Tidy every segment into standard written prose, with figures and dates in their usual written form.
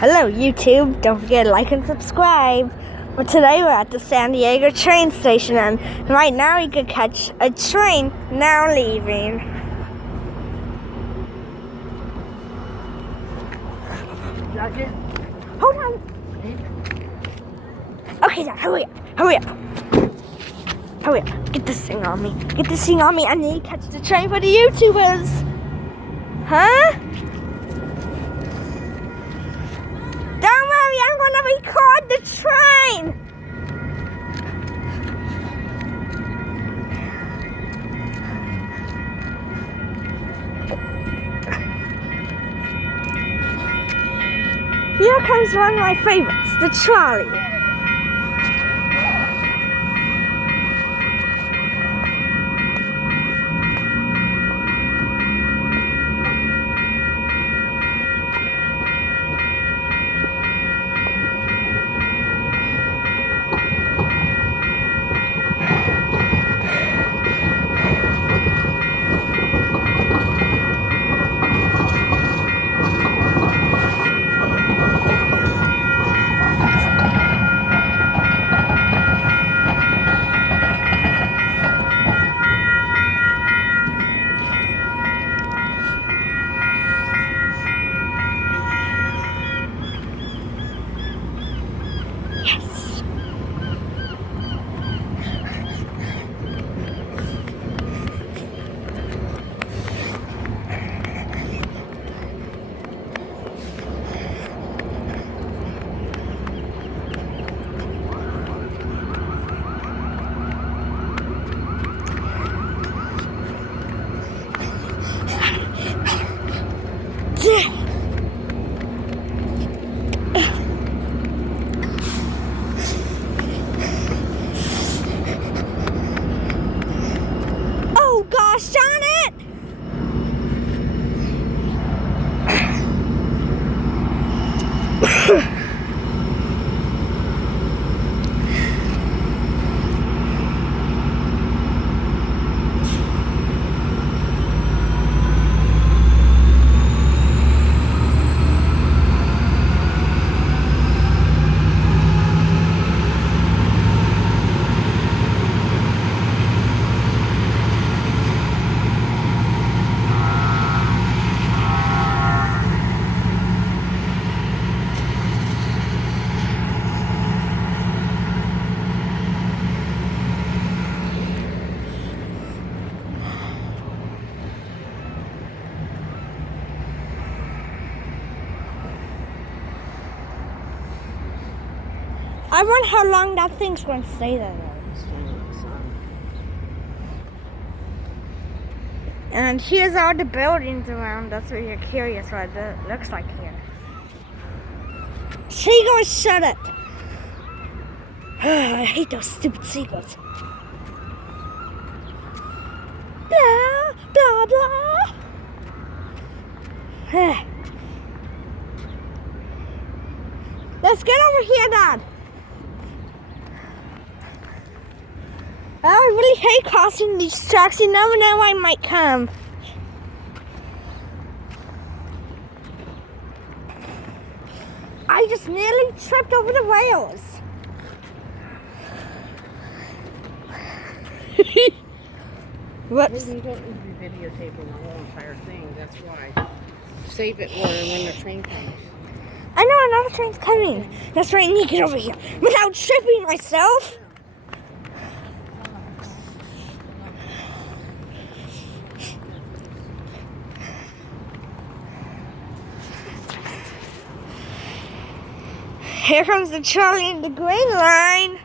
Hello YouTube, don't forget to like and subscribe. But today we're at the Sandeago train station and right now you can catch a train now leaving. Jacket? Hold on. Okay, Dad, hurry up. Hurry up. Get this thing on me. I need to catch the train for the YouTubers. Huh? Don't worry, I'm gonna record the train. Here comes one of my favorites, the trolley. Yes. Oh gosh, darn it! I wonder how long that thing's going to stay there though. And here's all the buildings around us if you're curious what it looks like here. Seagulls, shut it! I hate those stupid seagulls. Blah, blah, blah. Let's get over here, Dad. I really hate crossing these tracks. You never know I might come. I just nearly tripped over the rails. Whoops. You don't need to be videotaping the whole entire thing. That's why. Save it when the train comes. I know another train's coming. That's right, I need to get over here without tripping myself. Here comes the trolley in the green line.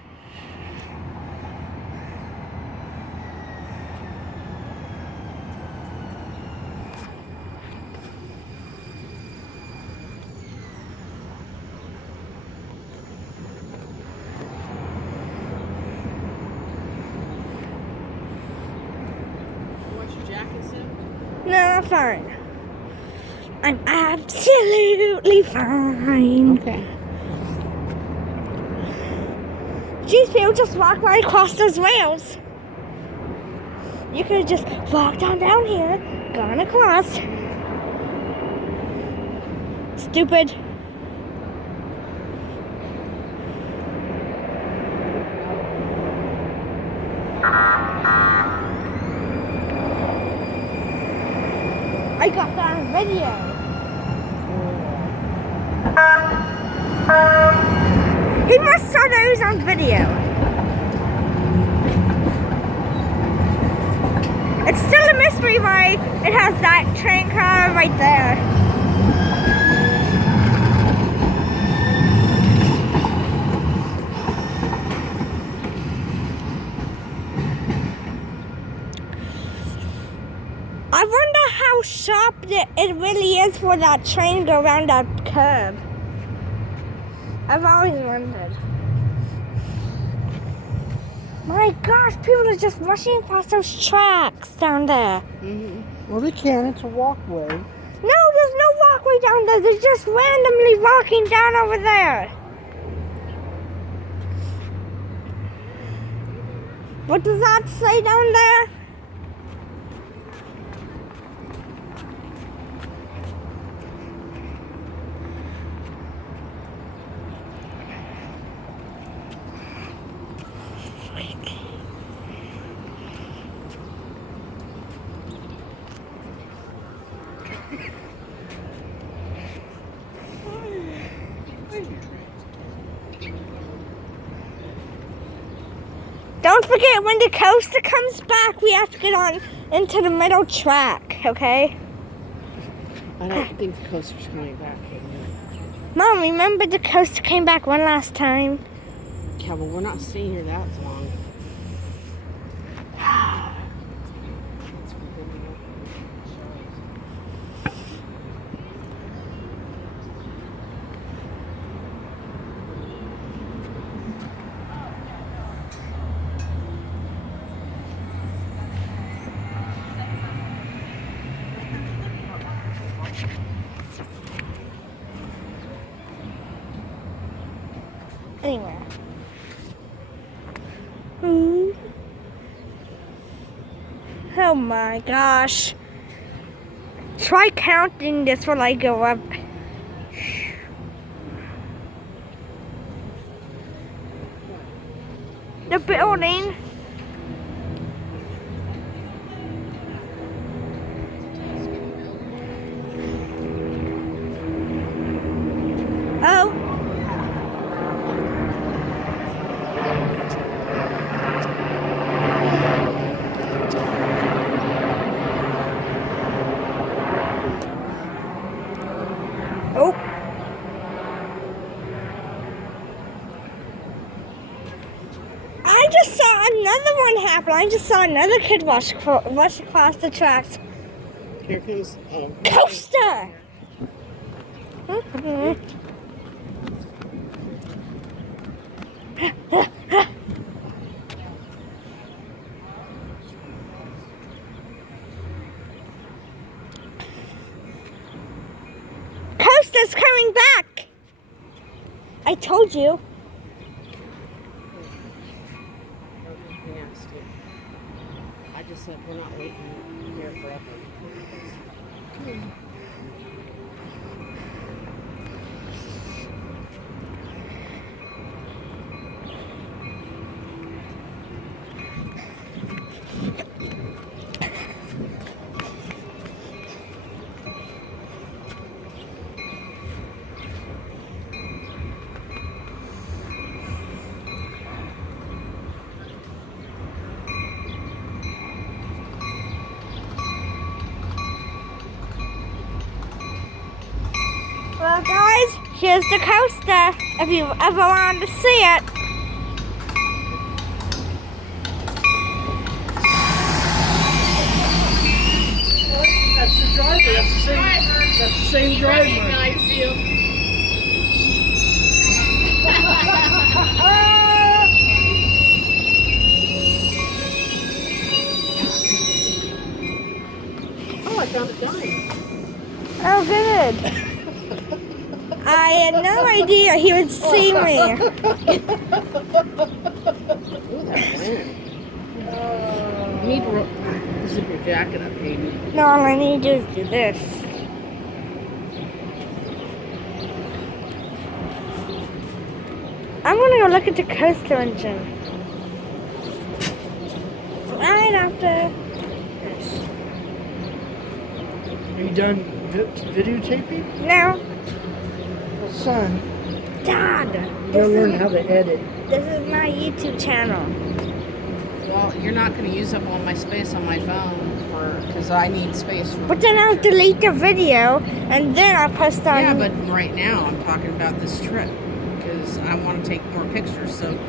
You want your jacket, Sim? No, I'm fine. I'm absolutely fine. Okay. Geez, people just walk right across those rails. You could have just walked on down here, gone across. Stupid. I got that on video. He must saw those on video. It's still a mystery why it has that train car right there. I wonder how sharp it really is for that train to go around that curve. I've always wondered. My gosh, people are just rushing past those tracks down there. Well, they can. It's a walkway. No, there's no walkway down there. They're just randomly walking down over there. What does that say down there? Don't forget, when the coaster comes back, we have to get on into the middle track, okay? I don't think the coaster's coming back. Mom, remember the coaster came back one last time? Yeah, but we're not staying here that long. Anyway. Oh my gosh. Try counting this when I go up. The building. Oh. Oh. I just saw another one happen. I just saw another kid rush across the tracks. Here comes Coaster! Coaster's coming back! I told you. nasty. I just said we're not waiting here forever. Well, guys, here's the coaster, if you ever wanted to see it. That's the driver. That's the same driver. Recognize you. Oh, I found a dime. Oh, good. I had no idea he would see me. Ooh, that went. You need to zip your jacket up, baby. No, all I need to do is do this. I'm gonna go look at the coaster engine. Right after this. Are you done videotaping? No. Well, son, Dad. you gotta learn how to edit. This is my YouTube channel. Well, you're not going to use up all my space on my phone because I need space for. But then I'll delete the video and then I'll post on. Yeah, but right now I'm talking about this trip because I want to take more pictures. So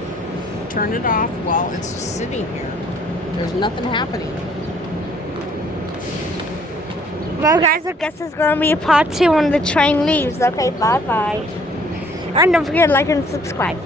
turn it off while it's just sitting here. There's nothing happening. Well, guys, I guess there's going to be a part 2 when the train leaves. Okay, bye-bye. And don't forget to like and subscribe.